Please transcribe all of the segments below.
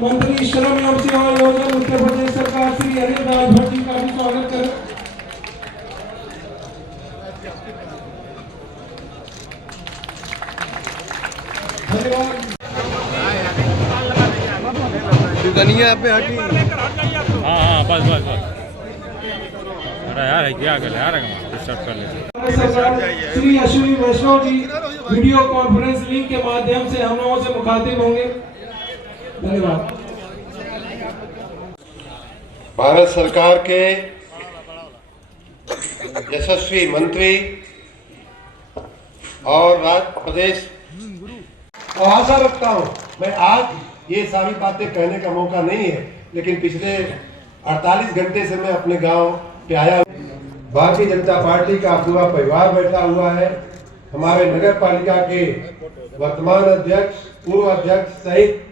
मंत्री श्रम एवं सेवा योजना उत्तर प्रदेश सरकार श्री अनिल राजभर जी का भी स्वागत करें। धन्यवाद। दुनिया पे हटी। हाँ बस बस बस। अरे यार क्या कर यार स्टार्ट कर ले। श्री अश्विनी वैष्णव जी वीडियो कॉन्फ्रेंस लिंक के माध्यम से हम लोगों से मुखातिब होंगे। धन्यवाद। भारत सरकार के यशस्वी मंत्री और राज्य प्रदेश और आशा रखता हूं, मैं आज ये सारी बातें कहने का मौका नहीं है, लेकिन पिछले 48 घंटे से मैं अपने गांव पे आया। भारतीय जनता पार्टी का पूरा परिवार बैठा हुआ है। हमारे नगर पालिका के वर्तमान अध्यक्ष, पूर्व अध्यक्ष सहित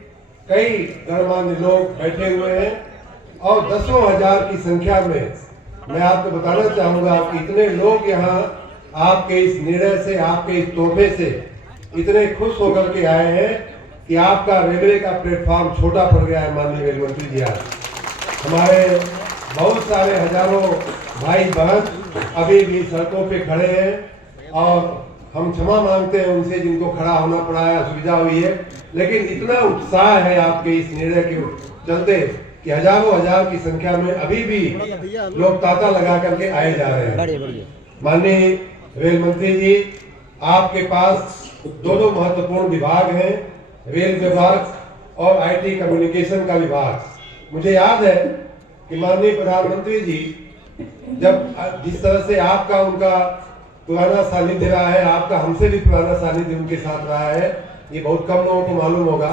कई गणमान्य लोग बैठे हुए हैं और दसों हजार की संख्या में मैं आपको बताना चाहूंगा कि इतने लोग यहाँ आपके इस निर्णय से, आपके इस तोहफे से इतने खुश होकर के आए हैं कि आपका रेलवे का प्लेटफॉर्म छोटा पड़ गया है। माननीय रेल मंत्री जी, आज हमारे बहुत सारे हजारों भाई बहन अभी भी सड़कों पे खड़े हैं और हम क्षमा मांगते हैं उनसे जिनको खड़ा होना पड़ा है, असुविधा हुई है, लेकिन इतना उत्साह है आपके इस निर्णय के चलते कि हजारों हजार की संख्या में अभी भी लोग तांता लगा करके आए जा रहे हैं। माननीय रेल मंत्री जी, आपके पास दो महत्वपूर्ण विभाग हैं, रेल विभाग और आईटी कम्युनिकेशन का विभाग। मुझे याद है कि माननीय प्रधानमंत्री जी जब जिस तरह से आपका उनका पुराना सानिध्य रहा है, आपका हमसे भी पुराना सानिध्य उनके साथ रहा है, ये बहुत कम लोगों को मालूम होगा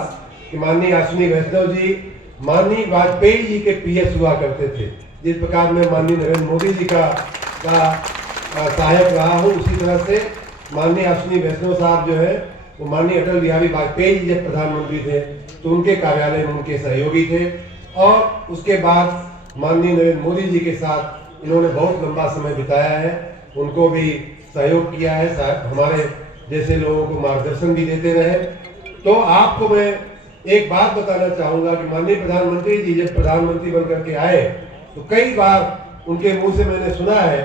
कि माननीय अश्विनी वैष्णव जी माननीय वाजपेयी जी के पीएस हुआ करते थे। जिस प्रकार मैं माननीय नरेंद्र मोदी जी का सहायक रहा हूँ, उसी तरह से माननीय अश्विनी वैष्णव साहब जो है वो माननीय अटल बिहारी वाजपेयी जी जब प्रधानमंत्री थे तो उनके कार्यालय में उनके सहयोगी थे और उसके बाद माननीय नरेंद्र मोदी जी के साथ इन्होंने बहुत लंबा समय बिताया है, उनको भी सहयोग किया है, हमारे जैसे लोगों को मार्गदर्शन भी देते रहे। तो आपको मैं एक बात बताना चाहूंगा कि माननीय प्रधानमंत्री जी जब प्रधानमंत्री बनकर के आए तो कई बार उनके मुंह से मैंने सुना है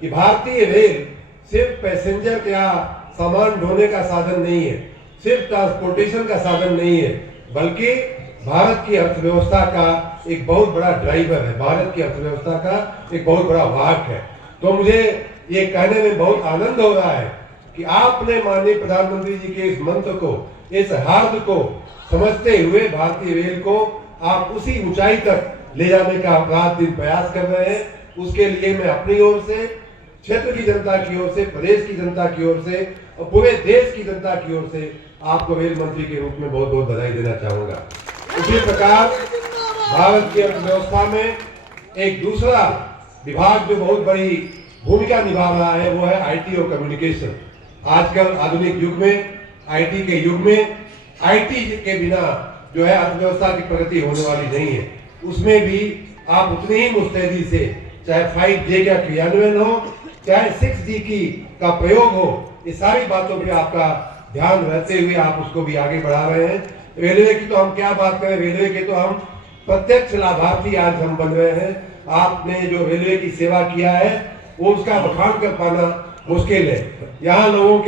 कि भारतीय रेल सिर्फ पैसेंजर या सामान ढोने का साधन नहीं है, सिर्फ ट्रांसपोर्टेशन का साधन नहीं है, बल्कि भारत की अर्थव्यवस्था का एक बहुत बड़ा ड्राइवर है, भारत की अर्थव्यवस्था का एक बहुत बड़ा वाहक है। तो मुझे ये कहने में बहुत आनंद हो रहा है कि आपने माननीय प्रधानमंत्री जी के इस मंत्र को, इस हार्द को समझते हुए भारतीय रेल को आप उसी ऊंचाई तक ले जाने का रात दिन प्रयास कर रहे हैं। उसके लिए मैं अपनी ओर से, क्षेत्र की जनता की ओर से, प्रदेश की जनता की ओर से और पूरे देश की जनता की ओर से आपको रेल मंत्री के रूप में बहुत बहुत बधाई देना चाहूंगा। उसी प्रकार भारत की अर्थव्यवस्था में एक दूसरा विभाग जो बहुत बड़ी भूमिका निभा रहा है वो है आईटी और कम्युनिकेशन। आजकल आधुनिक युग में, आईटी के युग में, आईटी के बिना जो है अर्थव्यवस्था की प्रगति होने वाली नहीं है। उसमें भी आप उतनी ही मुस्तैदी से, चाहे 5G का क्रियान्वयन हो, चाहे 6G का प्रयोग हो, ये सारी बातों पे आपका ध्यान रहते हुए आप उसको भी आगे बढ़ा रहे हैं। रेलवे की तो हम क्या बात करें, रेलवे के तो हम प्रत्यक्ष लाभार्थी आज हम बन रहे हैं। आपने जो रेलवे की सेवा किया है वो उसका बखान कर पाना मुश्किल है। यहाँ लोगों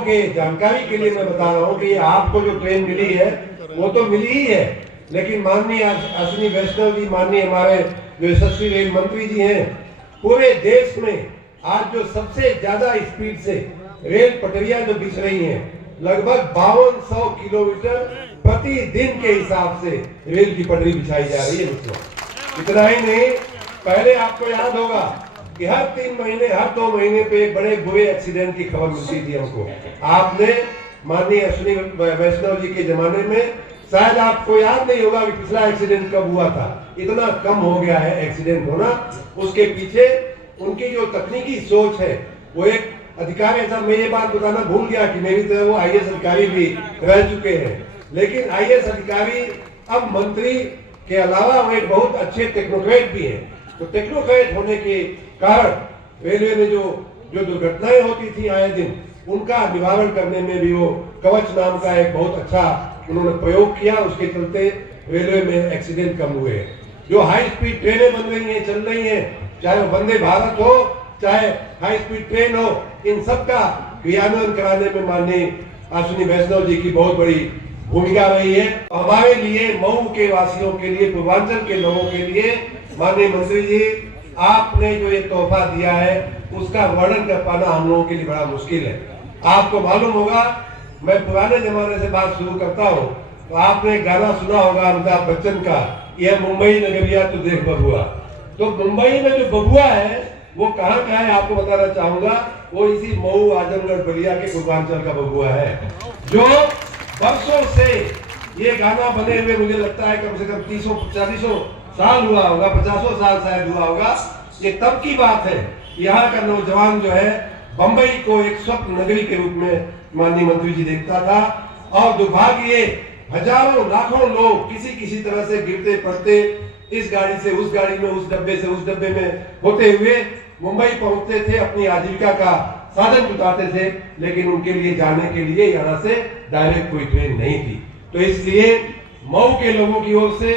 के जानकारी के लिए मैं बता रहा हूँ कि आपको जो ट्रेन मिली है वो तो मिली ही है, लेकिन माननीय अश्विनी वैष्णव जी, माननीय हमारे जो यशस्वी रेल मंत्री जी हैं, पूरे देश में आज जो सबसे ज्यादा स्पीड से रेल पटरियां जो बिछ रही हैं, लगभग 5200 किलोमीटर प्रतिदिन के हिसाब से रेल की पटरी बिछाई जा रही है मित्रों। इतना ही नहीं, पहले आपको याद होगा कि हर 3 महीने, हर 2 महीने पे एक बड़े बुरे एक्सीडेंट की खबर मिलती थी हमको। आपने माननीय अश्विनी वैष्णव जी के जमाने में, शायद आपको याद नहीं होगा कि पिछला एक्सीडेंट कब हुआ था, इतना कम हो गया है एक्सीडेंट होना। उसके पीछे उनकी जो तकनीकी सोच है, वो एक अधिकारी, ऐसा मैं ये बात बताना भूल गया कि मेरी तरह वो आईएएस अधिकारी भी रह चुके हैं, लेकिन आईएएस अधिकारी अब मंत्री के अलावा वो एक बहुत अच्छे टेक्नोक्रेट भी हैं। तो टेक्नोक्रेट होने के कारण रेलवे में जो दुर्घटनाएं होती थी आए दिन, उनका निवारण करने में भी वो कवच नाम का एक बहुत अच्छा उन्होंने प्रयोग किया, उसके चलते रेलवे में एक्सीडेंट कम हुए। जो हाई स्पीड ट्रेनें बन रही हैं, चल रही हैं, चाहे वो वंदे भारत हो चाहे हाई स्पीड ट्रेन हो, इन सब का क्रियान्वयन कराने में माननीय अश्विनी वैष्णव जी की बहुत बड़ी भूमिका रही है। हमारे लिए, मऊ के वासियों के लिए, पूर्वांचल के लोगों के लिए माननीय मंत्री जी आपने जो ये तोहफा दिया है उसका वर्णन कर पाना हम लोगों के लिए बड़ा मुश्किल है। आपको मालूम होगा, मैं पुराने जमाने से बात शुरू करता हूँ तो आपने गाना सुना होगा अमिताभ बच्चन का, यह मुंबई नगरिया तो देख बबुआ। तो मुंबई में जो बबुआ है वो कहाँ का है आपको बताना चाहूंगा, वो इसी मऊ, आजमगढ़, बलिया के पूर्वांचल का बबुआ है, जो वर्षों से ये गाना बने हुए मुझे लगता है कम से कम 30-40 साल हुआ होगा, 50 साल शायद हुआ होगा। ये तब की बात है, यहाँ का नौजवान जो है बंबई को एक स्वप्न नगरी के रूप में माननीय मंत्री जी देखता था, और दुर्भाग्य हजारों लाखों लोग किसी तरह से गिरते पड़ते इस गाड़ी से उस गाड़ी में, उस डब्बे से उस डब्बे में होते हुए मुंबई पहुंचते थे, अपनी आजीविका का साधन जुटाते थे, लेकिन उनके लिए जाने के लिए यहाँ से डायरेक्ट कोई ट्रेन नहीं थी। तो इसलिए मऊ के लोगों की ओर से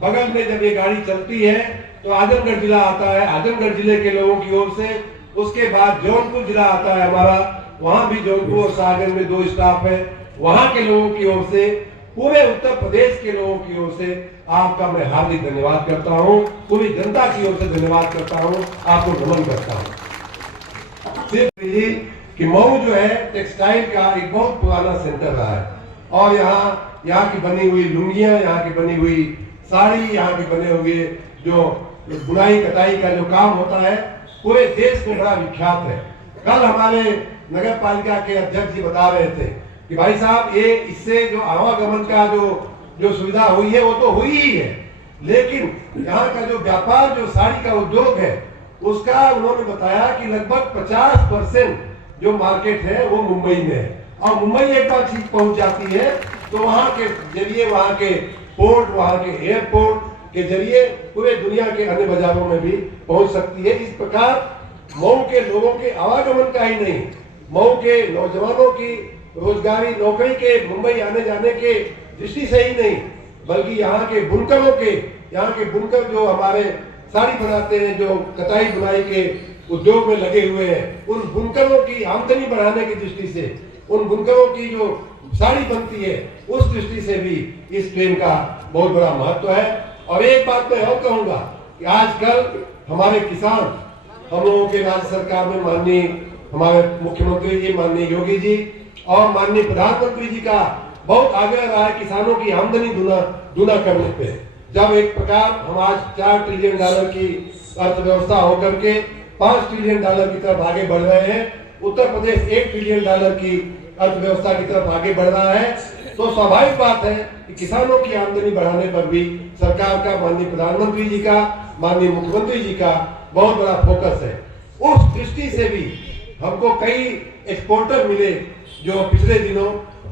बगल में जब ये गाड़ी चलती है तो आजमगढ़ जिला आता है, आजमगढ़ जिले के लोगों की ओर से, उसके बाद जौनपुर जिला आता है हमारा, वहां भी जौनपुर और सागर में 2 स्टाफ है, वहां के लोगों की ओर से, पूरे उत्तर प्रदेश के लोगों की ओर से आपका मैं हार्दिक धन्यवाद करता हूं, पूरी जनता की ओर से धन्यवाद करता हूं, आपको नमन करता हूं। सिर्फ ये कि मऊ जो है टेक्सटाइल का एक बहुत पुराना सेंटर रहा है, और यहाँ की बनी हुई लुंगियां, यहाँ की बनी हुई साड़ी, यहाँ के बने हुए जो बुनाई कटाई का जो काम होता है पूरे देश में बड़ा विख्यात है। कल हमारे नगर पालिका के अध्यक्ष जी बता रहे थे कि भाई साहब ये इससे जो आवागमन का जो सुविधा हुई है वो तो हुई ही है, लेकिन यहाँ का जो व्यापार, जो साड़ी का उद्योग है, उसका उन्होंने बताया कि लगभग 50% जो मार्केट है वो मुंबई में है, और मुंबई एक बार चीज पहुंच जाती है तो वहां के जरिए, वहां के पोर्ट, वहां के एयरपोर्ट के जरिए पूरे दुनिया के अन्य बाजारों में भी पहुंच सकती है। इस प्रकार मऊ के लोगों के आवागमन का ही नहीं, मऊ के नौजवानों की रोजगारी, नौकरी के मुंबई आने जाने के दृष्टि से ही नहीं, बल्कि यहाँ के बुनकरों के, यहाँ के बुनकर जो हमारे साड़ी बनाते हैं, जो कताई बुनाई के उद्योग में लगे हुए हैं, उन बुनकरों की आमदनी बढ़ाने की दृष्टि से, उन बुनकरों की जो साड़ी बनती है उस दृष्टि से भी इस ट्रेन का बहुत बड़ा महत्व है। और एक बात मैं और कहूंगा कि आजकल हमारे किसान, हम लोगों के राज्य सरकार में माननीय हमारे मुख्यमंत्री जी, माननीय योगी जी और माननीय प्रधानमंत्री जी का बहुत आग्रह रहा है किसानों की आमदनी दूना करने पे। जब एक प्रकार हम आज $4 ट्रिलियन की अर्थव्यवस्था होकर के $5 ट्रिलियन की तरफ आगे बढ़ रहे हैं, उत्तर प्रदेश $1 ट्रिलियन की अर्थव्यवस्था की तरफ आगे बढ़ रहा है, तो स्वाभाविक बात है कि किसानों की आमदनी बढ़ाने पर भी सरकार का, माननीय प्रधानमंत्री जी का, माननीय मुख्यमंत्री जी का बहुत बड़ा फोकस है। उस दृष्टि से भी हमको कई एक्सपोर्टर मिले जो पिछले दिनों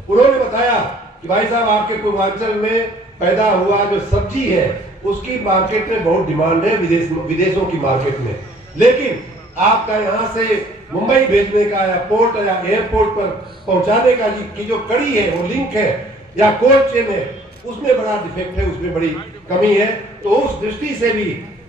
उन्होंने बताया कि भाई साहब आपके पूर्वांचल में पैदा हुआ जो सब्जी है उसकी मार्केट में बहुत डिमांड है, विदेशों की मार्केट में, लेकिन आपका यहाँ से मुंबई भेजने का या पोर्ट या एयरपोर्ट पर पहुंचाने का की जो कड़ी है, वो लिंक है या कोल्ड चेन है, उसमें बड़ा डिफेक्ट है, उसमें बड़ी कमी है। तो उस दृष्टि से भी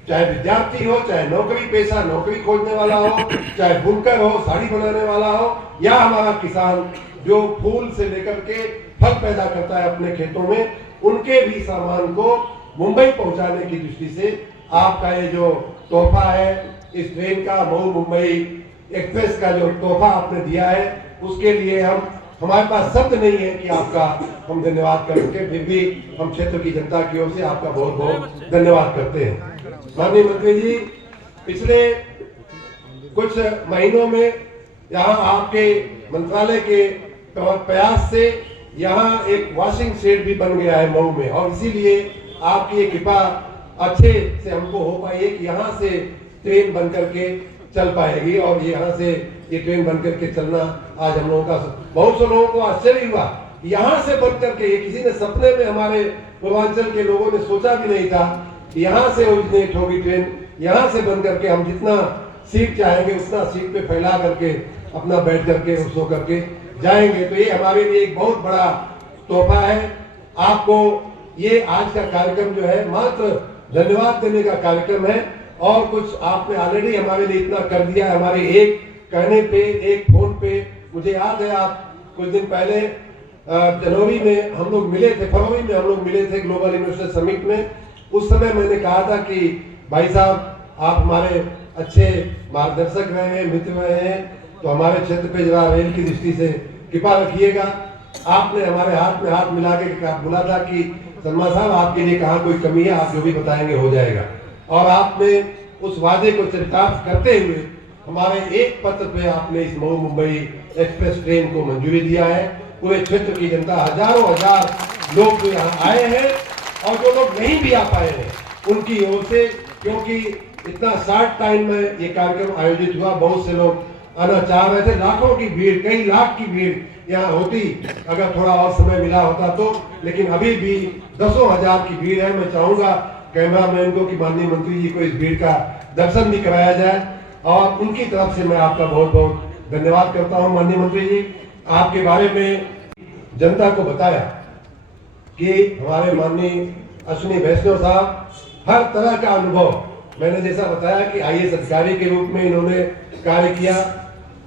चाहे विद्यार्थी हो, चाहे नौकरी पेशा, नौकरी खोजने वाला हो, चाहे बुनकर हो, साड़ी बनाने वाला हो, या हमारा किसान जो फूल से लेकर के फल पैदा करता है अपने खेतों में, उनके भी सामान को मुंबई पहुंचाने की दृष्टि से आपका ये जो तोहफा है, इस ट्रेन का, मऊ मुंबई एक्सप्रेस का जो तोहफा आपने दिया है, उसके लिए हमारे पास शब्द नहीं है कि आपका हम धन्यवाद कर सके, फिर भी हम क्षेत्र की जनता की ओर से आपका बहुत बहुत धन्यवाद करते हैं। माननीय मंत्री जी, पिछले कुछ महीनों में यहाँ आपके मंत्रालय के प्रयास से यहाँ एक वॉशिंग शेड भी बन गया है मऊ में, और इसीलिए आपकी ये कृपा अच्छे से हमको हो पाई है कि यहाँ से ट्रेन बन करके चल पाएगी, और यहाँ से ये ट्रेन बन करके चलना आज हम लोगों का, बहुत से लोगों को आश्चर्य हुआ यहाँ से बन करके, ये किसी ने सपने में हमारे पूर्वांचल के लोगों ने सोचा भी नहीं था कि यहाँ से ओरिजिनेट होगी ट्रेन, यहाँ से बन करके हम जितना सीट चाहेंगे उतना सीट पे फैला करके अपना बैठ करके सो करके जाएंगे। तो ये हमारे लिए एक बहुत बड़ा तोहफा है, आपको ये आज का कार्यक्रम जो है मात्र धन्यवाद देने का कार्यक्रम है, और कुछ आपने ऑलरेडी हमारे लिए इतना कर दिया है। हमारे एक कहने पे, एक फोन पे, मुझे याद है आप कुछ दिन पहले जनवरी में हम लोग मिले थे, फरवरी में हम लोग मिले थे ग्लोबल इन्वेस्टर समिट में। उस समय मैंने कहा था कि भाई साहब आप हमारे अच्छे मार्गदर्शक रहे हैं, मित्र रहे हैं, तो हमारे क्षेत्र पे जरा रेल की दृष्टि से कृपा रखिएगा। आपने हमारे हाथ में हाथ मिला के बोला था कि शर्मा साहब आपके लिए कहाँ कोई कमी है, आप जो भी बताएंगे हो जाएगा, और आपने उस वादे को चरितार्थ करते हुए हमारे एक पत्र पे आपने इस मऊ मुंबई एक्सप्रेस ट्रेन को मंजूरी दिया है। पूरे क्षेत्र की जनता, हजारों हजार लोग जो यहाँ आए हैं और जो लोग नहीं भी आ पाए हैं उनकी ओर से, क्योंकि इतना शॉर्ट टाइम में ये कार्यक्रम आयोजित हुआ, बहुत से लोग आना चाह रहे थे, लाखों की भीड़, कई लाख की भीड़ यहाँ होती अगर थोड़ा और समय मिला होता तो, लेकिन अभी भी दसों हजार की भीड़ है। मैं चाहूंगा कैमरामैन को कि माननीय मंत्री जी को इस भीड़ का दर्शन भी कराया जाए, और उनकी तरफ से मैं आपका बहुत बहुत धन्यवाद करता हूं। माननीय मंत्री जी, आपके बारे में जनता को बताया कि हमारे माननीय अश्विनी वैष्णव साहब हर तरह का अनुभव, मैंने जैसा बताया कि IAS अधिकारी के रूप में इन्होंने कार्य किया,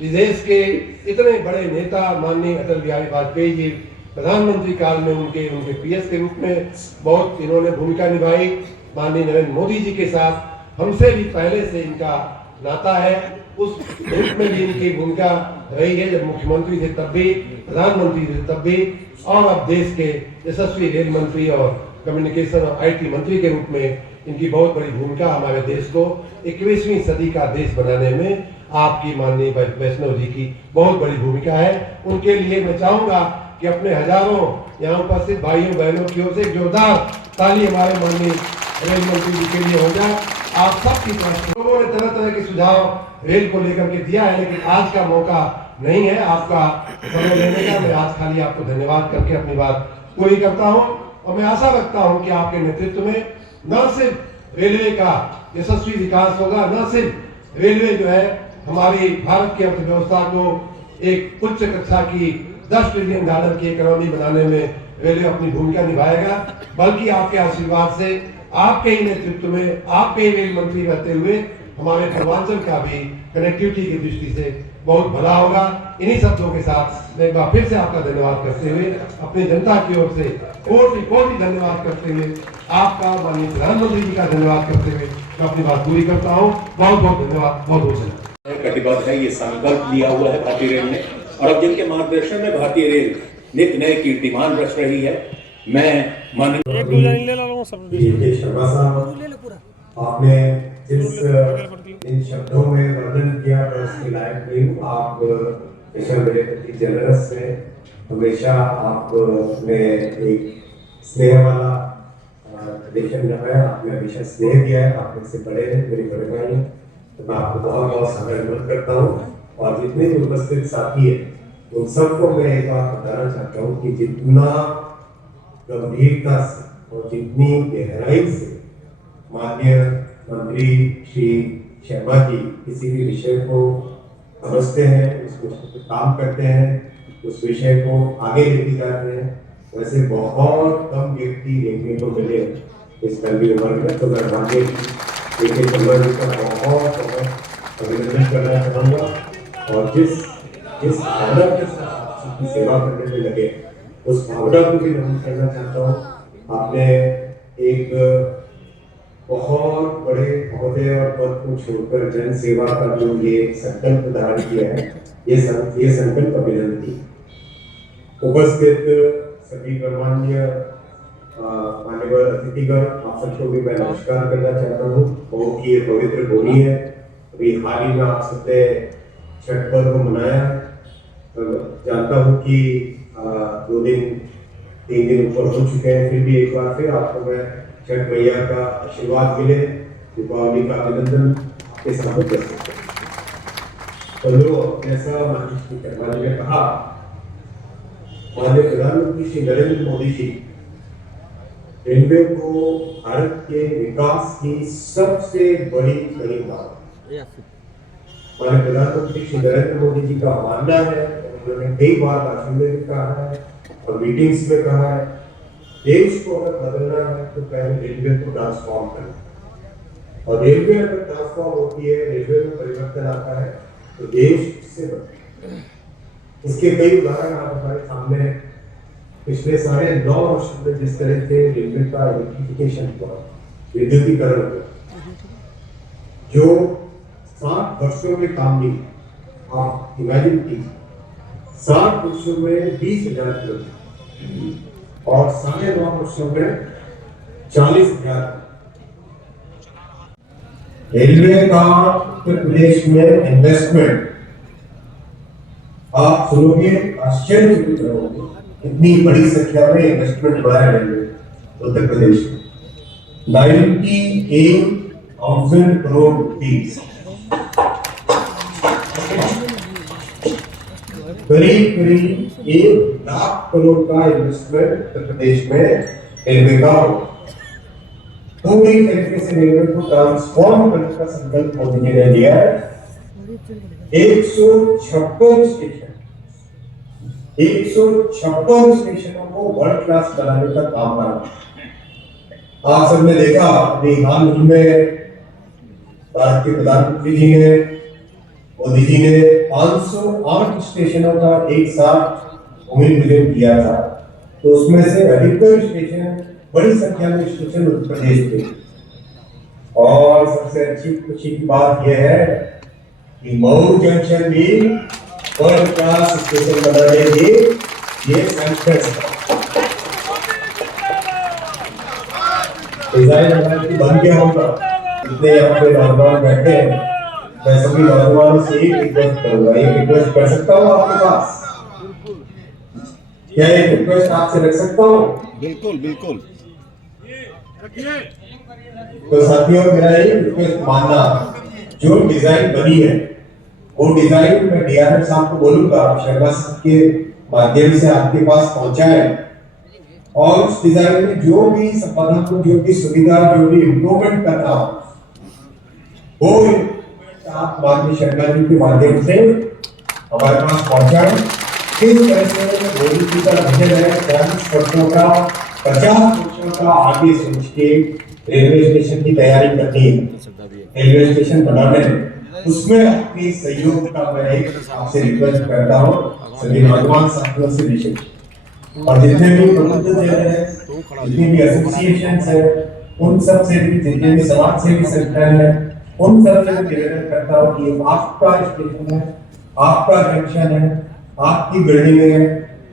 इस देश के इतने बड़े नेता माननीय अटल बिहारी वाजपेयी जी प्रधानमंत्री काल में उनके PS के रूप में बहुत इन्होंने भूमिका निभाई। माननीय नरेंद्र मोदी जी के साथ हमसे भी पहले से इनका नाता है, उस रूप में भी इनकी भूमिका रही है, जब मुख्यमंत्री थे तब भी, प्रधानमंत्री थे तब भी, और अब देश के यशस्वी रेल मंत्री और कम्युनिकेशन और IT मंत्री के रूप में इनकी बहुत बड़ी भूमिका हमारे देश को 21वीं सदी का देश बनाने में आपकी माननीय वैष्णव जी की बहुत बड़ी भूमिका है। उनके लिए मैं चाहूंगा कि अपने हजारों यहाँ उपस्थित भाइयों बहनों की ओर से एक जोरदार ताली हमारे माननीय रेल मंत्री जी के लिए हो जाए। आप सबकी तरफ लोगों ने तरह तरह के सुझाव रेल को लेकर के दिया है, लेकिन आज का मौका नहीं है आपका समय लेने का। मैं आज खाली आपको धन्यवाद करके अपनी बात पूरी करता हूं, और मैं आशा रखता हूं कि आपके नेतृत्व में न सिर्फ रेलवे का यशस्वी विकास होगा, न सिर्फ रेलवे जो है हमारी भारत की अर्थव्यवस्था को एक उच्च कक्षा की $10 ट्रिलियन की इकोनॉमी बनाने में रेलवे अपनी भूमिका निभाएगा, बल्कि आपके आशीर्वाद से, आपके ही नेतृत्व में, आपके ही रेल मंत्री रहते हुए हमारे पूर्वांचल का भी कनेक्टिविटी की दृष्टि से बहुत भला होगा। इन्हीं शब्दों के साथ मैं एक बार फिर से आपका धन्यवाद करते हुए, अपनी जनता की ओर से कोटि कोटि धन्यवाद करते हुए, आपका माननीय प्रधानमंत्री जी का धन्यवाद करते हुए मैं अपनी बात पूरी करता हूँ। बहुत बहुत धन्यवाद, बहुत बहुत धन्यवाद। कटिबद्ध है, ये संकल्प लिया हुआ है भारतीय रेल ने, और अब जिनके मार्गदर्शन में भारतीय रेल नित्य नए कीर्तिमान रच रही है, मैं माननीय शर्मा साहब, आपने जिस इन शब्दों में वर्णन किया मैं उसके लायक नहीं हूँ। आप हमेशा मेरे प्रति जनरस है, हमेशा आपने एक स्नेह वाला रिलेशन रहा, आपने हमेशा स्नेह दिया है, आप मुझसे बड़े हैं, मेरे बड़े भाई हैं, तो मैं आपको बहुत बहुत सम्मान करता हूँ। और जितने भी उपस्थित साथी हैं उन सबको मैं एक बात बताना चाहता हूँ कि जितना गंभीरता से और जितनी गहराई से माननीय मंत्री श्री शर्मा जी किसी भी विषय को समझते हैं, उसको काम करते हैं, उस विषय को आगे लेके जा रहे हैं, वैसे बहुत कम व्यक्ति देखने को मिले इस लंबी उम्र में। तो मैं माननीय देखिए शर्मा जी का बहुत बहुत अभिनंदन करना चाहूँगा, और जिस भावना के साथ की सेवा करने में लगे उस भावना को भी नमन करना चाहता हूँ। आपने एक बहुत बड़े पौधे और पद को छोड़कर जन सेवा का जो ये संकल्प धारण किया है, ये संकल्प अभिनंदनीय। उपस्थित सभी गणमान्य मान्यवर अतिथिगण, आप सबको भी मैं नमस्कार करना चाहता हूँ। मऊ की ये पवित्र भूमि है, अभी हाल ही में आप सबने छठ पर्व मनाया, जानता हूँ कि 2 दिन 3 दिन ऊपर हो चुके हैं, फिर भी एक बार फिर आपको मैं छठ मैया का आशीर्वाद मिले, दीपावली का अभिनंदन आपके सामने कर सकते हैं। तो जैसा माननीय शर्मा जी ने कहा, माननीय प्रधानमंत्री श्री नरेंद्र मोदी जी रेलवे को भारत के विकास की सबसे बड़ी कड़ी बात, माननीय प्रधानमंत्री श्री नरेंद्र मोदी जी का मानना है, उन्होंने कई बार भाषण में भी कहा है और मीटिंग्स में कहा है देश को अगर बदलना है तो पहले रेलवे को ट्रांसफॉर्म करना, और रेलवे अगर ट्रांसफॉर्म होती है, रेलवे में परिवर्तन आता है तो देश उससे बढ़ता है। इसके कई उदाहरण आप हमारे सामने हैं। पिछले 9.5 वर्षों में जिस तरह से रेलवे का इलेक्ट्रिफिकेशन हुआ, विद्युतीकरण हुआ, जो 7 वर्षों में काम नहीं, आप इमेजिन कीजिए 7 वर्षों में 20,000 किलोमीटर और 9.5 वर्षों में 40,000। रेलवे का उत्तर प्रदेश में इन्वेस्टमेंट आप सुनोगे आश्चर्यचकित रहोगे, इतनी बड़ी संख्या में इन्वेस्टमेंट बढ़ा है रेलवे उत्तर प्रदेश में। 98,000 करोड़ रुपीस, करीब 1 लाख करोड़ का इन्वेस्टमेंट उत्तर प्रदेश में रेलवे का होगा। पूरी तरीके से रेलवे को ट्रांसफॉर्म करने का संकल्प मोदी जी ने लिया है। 156 स्टेशनों को वर्ल्ड क्लास बनाने का काम करा। आप सबने देखा अभी हाल ही में भारत के प्रधानमंत्री जी ने, मोदी जी ने 508 स्टेशनों का एक साथ भूमि पूजन किया था, तो उसमें से अधिकतर स्टेशन, बड़ी संख्या में स्टेशन उत्तर प्रदेश के। और सबसे अच्छी खुशी की बात यह है कि मऊ जंक्शन भी वर्ल्ड क्लास स्टेशन बनाने की ये संकल्प है। डिजाइन हमारी बन गया होगा। जितने यहाँ पे नौजवान बैठे हैं, मैं सभी नौजवानों से एक रिक्वेस्ट करूंगा, एक रिक्वेस्ट कर सकता हूँ आपके पास? क्या एक रिक्वेस्ट आपसे रख सकता हूँ? बिल्कुल बिल्कुल। तो साथियों, मेरा एक रिक्वेस्ट मानना, जो डिजाइन बनी है वो डिजाइन मैं डीआरएम साहब को बोलूंगा शर्मा साहब के माध्यम से आपके पास पहुंचाए, और उस डिजाइन में जो भी संपादन को, जो भी सुविधा, जो भी इम्प्रूवमेंट करना हो, वो आप माननीय शर्मा जी के माध्यम से हमारे पास पहुंचाए। किस तरह से मोदी जी का विजन है 40 वर्षों का, 50 वर्षों का आगे सोच के रेलवे स्टेशन की तैयारी करनी है, रेलवे स्टेशन बनाने में, उसमें आपके सहयोग का मैं एक आपसे रिक्वेस्ट करता हूँ, सभी नौजवान साथियों से विशेष, और जितने भी प्रबंधक हैं, जितने भी एसोसिएशंस हैं, उन सब से भी, जितने भी समाज सेवी संगठन हैं, उन सब से निवेदन करता हूँ कि आपका स्टेशन है, आपका जंक्शन है, आपकी बिल्डिंग है,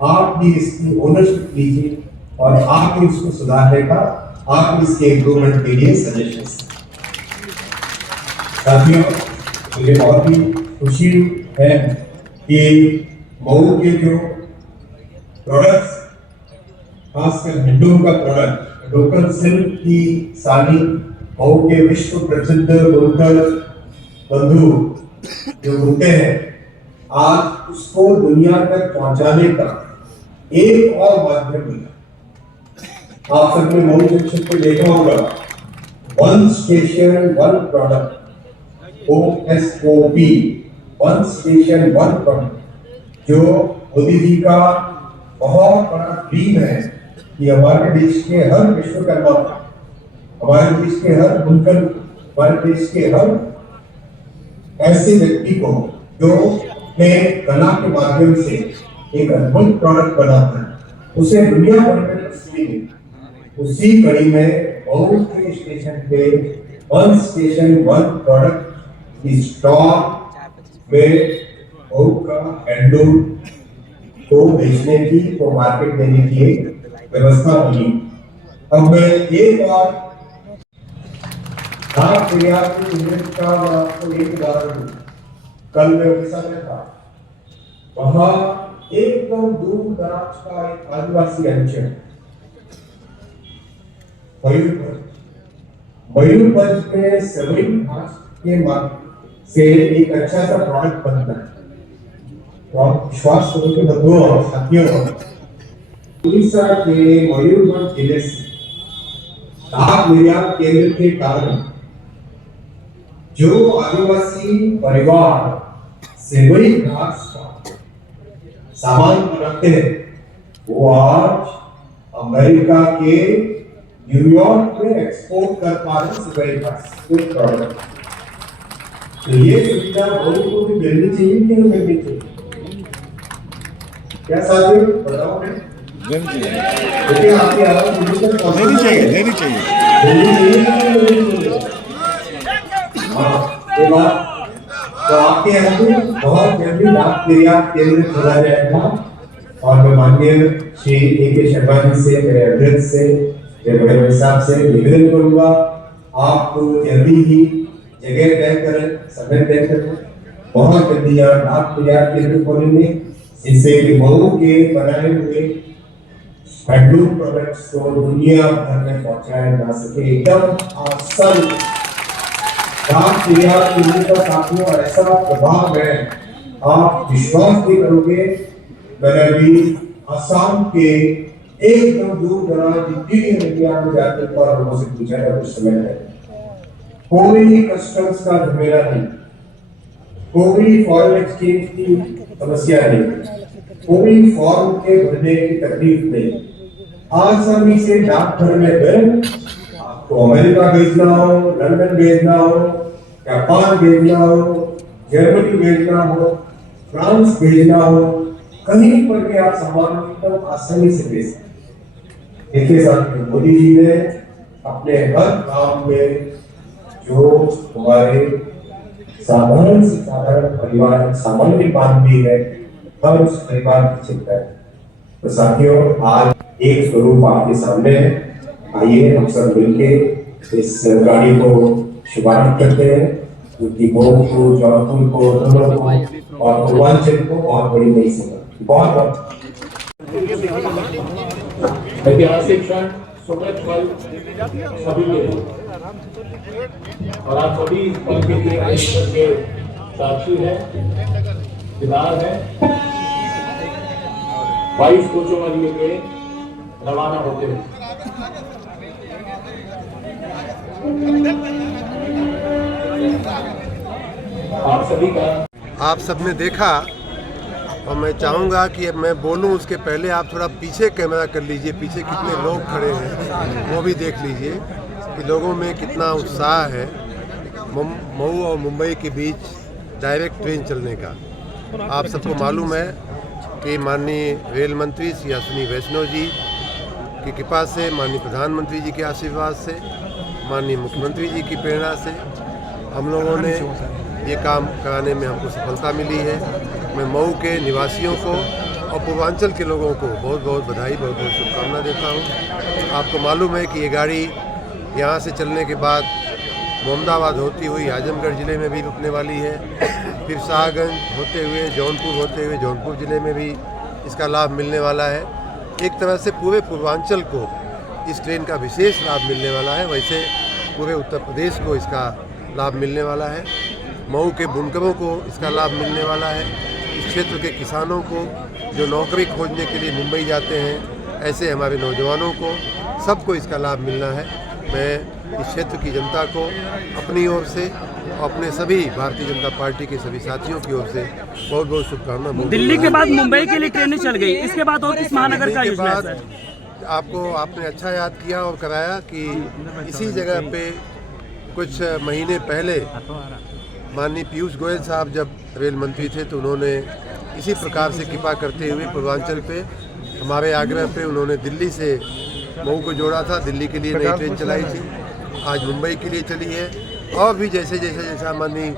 आप भी इसकी ओनरशिप लीजिए और आप भी इसको सुधारने का, आप इसके इम्प्रूवमेंट के लिए सजेशंस। साथियों, मुझे बहुत ही खुशी है कि मऊ के जो प्रोडक्ट्स, खासकर हैंडलूम का प्रोडक्ट, लोकल सिल्क की साड़ी, मऊ के विश्व प्रसिद्ध बुनकर बंधु जो बुनते हैं, आज उसको दुनिया तक पहुंचाने का एक और माध्यम मिला। आप सबने मऊ जंक्शन पे देखा होगा, 1 station 1 product, OSOP, 1 station 1 product, जो मोदी जी का बहुत बड़ा ड्रीम है कि हमारे देश के हर विश्वकर्मा, हमारे देश के हर बुनकर, हमारे देश के हर ऐसे व्यक्ति को जो अपने कला के माध्यम से एक अद्भुत प्रोडक्ट बनाता है, उसे दुनिया भर में तस्वीर है। उसी कड़ी में मऊ के स्टेशन पे 1 स्टेशन 1 प्रोडक्ट की स्टॉक में मऊ का हैंडलूम को बेचने की, को मार्केट देने की व्यवस्था होगी। अब मैं एक बार का आपको एक उदाहरण दूं। कल मैं उड़ीसा में था, वहां एकदम दूर दराज का एक आदिवासी अंचल मयूरभंज में सभी घास के से एक अच्छा सा प्रोडक्ट बनता है। तो आप विश्वास करोगे बंधुओं और साथियों, उड़ीसा के मयूरभंज जिले से दाग निर्यात केंद्र के कारण जो आदिवासी परिवार सेवई घास का सामान बनाते हैं, वो आज अमेरिका के न्यूयॉर्क में एक्सपोर्ट कर पा रहे हैं वेरी फास्ट गुड प्रोडक्ट। तो ये सुविधा लोगों को भी मिलनी चाहिए कि नहीं मिलनी चाहिए? क्या साथियों बताओ? देखिए आपकी आवाज देनी चाहिए। ये बात तो आपके यहाँ पे बहुत जल्दी डाक निर्यात केंद्र खोला जाएगा और मैं माननीय श्री A.K. शर्मा जी से मेरे अध्यक्ष से बड़े साहब से निवेदन करूंगा आप जल्दी ही जगह तय करें, समय तय करें, बहुत जल्दी यहाँ डाक निर्यात केंद्र खोलेंगे जिससे मऊ के बनाए हुए हैंडलूम प्रोडक्ट्स को दुनिया भर में पहुंचाया जा सके। एकदम आसान डाक निर्यात केंद्र का साथियों ऐसा प्रभाव है, आप विश्वास नहीं करोगे। मैंने अभी असम के एकदम दूर दराज इंडिया में जाकर पर लोगों से पूछा है कुछ समय है, कोई कस्टम्स का झमेला नहीं, कोई फॉरेन एक्सचेंज की समस्या नहीं, कोई फॉर्म के भरने की तकलीफ नहीं। आसानी से डाकघर में गए, आपको अमेरिका भेजना हो, लंदन भेजना हो, जापान भेजना हो, जर्मनी भेजना हो, फ्रांस भेजना हो, कहीं पर भी आप सामान एकदम आसानी से भेज सकते। देखिए साथियों, मोदी जी ने अपने हर काम में जो हमारे साधारण से साधारण परिवार सामान्य मानवी है, हर उस परिवार की चिंता है। तो साथियों, आज एक स्वरूप आपके सामने है, आइए हम सब मिलके इस गाड़ी को शुभारंभ करते हैं, क्योंकि मऊ को, जौनपुर को, दोनों को और पूर्वांचल को बहुत बड़ी नई सेवा, बहुत बहुत ऐतिहासिक क्षण सुखद पल सभी के लिए और आप सभी इस पल के साक्षी है, दिदार है। 22 कोचों में लेके रवाना होते हैं। आप सभी का आप सबने देखा और मैं चाहूँगा कि अब मैं बोलूँ उसके पहले आप थोड़ा पीछे कैमरा कर लीजिए, पीछे कितने लोग खड़े हैं वो भी देख लीजिए कि लोगों में कितना उत्साह है मऊ और मुंबई के बीच डायरेक्ट ट्रेन चलने का। आप सबको मालूम है कि माननीय रेल मंत्री श्री अश्विनी वैष्णव जी की कृपा से, माननीय प्रधानमंत्री जी के आशीर्वाद से, माननीय मुख्यमंत्री जी की प्रेरणा से हम लोगों ने ये काम कराने में हमको सफलता मिली है। मैं मऊ के निवासियों को और पूर्वांचल के लोगों को बहुत बहुत बधाई, बहुत बहुत शुभकामना देता हूँ। आपको मालूम है कि ये गाड़ी यहाँ से चलने के बाद मोहम्मदाबाद होती हुई आजमगढ़ ज़िले में भी रुकने वाली है, फिर शाहगंज होते हुए जौनपुर होते हुए जौनपुर ज़िले में भी इसका लाभ मिलने वाला है। एक तरह से पूरे पूर्वांचल को इस ट्रेन का विशेष लाभ मिलने वाला है, वैसे पूरे उत्तर प्रदेश को इसका लाभ मिलने वाला है। मऊ के बुनकरों को इसका लाभ मिलने वाला है। इस क्षेत्र के किसानों को जो नौकरी खोजने के लिए मुंबई जाते हैं, ऐसे हमारे नौजवानों को, सबको इसका लाभ मिलना है। मैं इस क्षेत्र की जनता को अपनी ओर से, अपने सभी भारतीय जनता पार्टी के सभी साथियों की ओर से बहुत बहुत शुभकामना। दिल्ली के बाद मुंबई के लिए ट्रेनें चल गई, इसके बाद और किस महानगर का योजना है सर? आपने अच्छा याद किया और कराया कि इसी जगह पे कुछ महीने पहले माननीय पीयूष गोयल साहब जब रेल मंत्री थे तो उन्होंने इसी प्रकार से कृपा करते हुए पूर्वांचल पे हमारे आग्रह पे उन्होंने दिल्ली से मऊ को जोड़ा था, दिल्ली के लिए नई ट्रेन चलाई थी, आज मुंबई के लिए चली है। और भी जैसा माननीय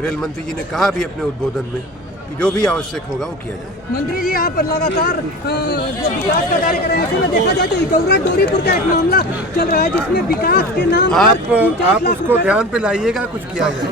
रेल मंत्री जी ने कहा भी अपने उद्बोधन में कि जो भी आवश्यक होगा वो किया जाए। मंत्री जी, आप लगातार जो विकास का कार्य कर रहे हैं, ऐसे में देखा जाए तो इटौरा डोरीपुर का एक मामला चल रहा है जिसमें विकास के नाम आप उसको ध्यान पे लाइएगा, कुछ किया जाए।